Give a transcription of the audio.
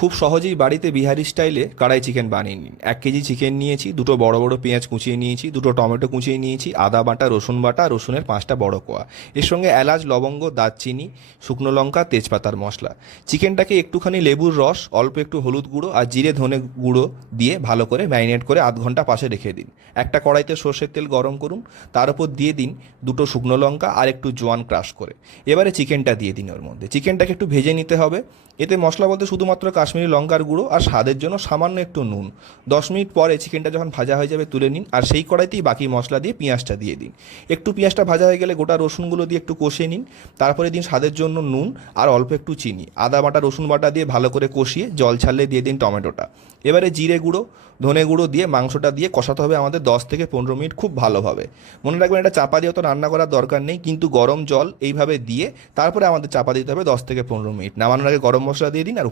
খুব সহজেই বাড়িতে বিহারি স্টাইলে কড়াই চিকেন বানিয়ে নিন। 1 কেজি চিকেন নিয়েছি, দুটো বড় বড় পেঁয়াজ কুচিয়ে নিয়েছি, দুটো টমেটো কুচিয়ে নিয়েছি, আদা বাটা, রসুন বাটা, রসুনের 5টা বড় কোয়া, এর সঙ্গে এলাচ, লবঙ্গ, দারচিনি, শুকনো লঙ্কা, তেজপাতার মশলা। চিকেনটাকে একটুখানি লেবুর রস, অল্প একটু হলুদ গুঁড়ো আর জিরে ধনে গুঁড়ো দিয়ে ভালো করে ম্যারিনেট করে আধ ঘন্টা পাশে রেখে দিন। একটা কড়াইতে সর্ষের তেল গরম করুন, তার উপর দিয়ে দিন দুটো শুকনো লঙ্কা আর একটু জোয়ান ক্রাশ করে। এবারে চিকেনটা দিয়ে দিন ওর মধ্যে। চিকেনটাকে একটু ভেজে নিতে হবে। এতে মশলা বলতে শুধুমাত্র কাশ্মীরি লঙ্কার গুঁড়ো আর স্বাদের জন্য সামান্য একটু নুন। 10 মিনিট পরে চিকেনটা যখন ভাজা হয়ে যাবে তুলে নিন, আর সেই কড়াইতেই বাকি মশলা দিয়ে পেঁয়াজটা দিয়ে দিন। একটু পেঁয়াজটা ভাজা হয়ে গেলে গোটা রসুনগুলো দিয়ে একটু কষিয়ে নিন। তারপরে দিন স্বাদের জন্য নুন আর অল্প একটু চিনি। আদা বাটা, রসুন বাটা দিয়ে ভালো করে কষিয়ে জল ছাড়লে দিয়ে দিন টমেটোটা। এবারে জিরে গুঁড়ো, ধনে গুঁড়ো দিয়ে মাংসটা দিয়ে কষাতে হবে আমাদের 10 থেকে 15 মিনিট খুব ভালোভাবে। মনে রাখবেন, এটা চাপা দিয়ে তো রান্না করার দরকার নেই, কিন্তু গরম জল এইভাবে দিয়ে তারপরে আমাদের চাপা দিতে হবে 10 থেকে 15 মিনিট। নামানোর আগে গরম মশলা দিয়ে দিন আর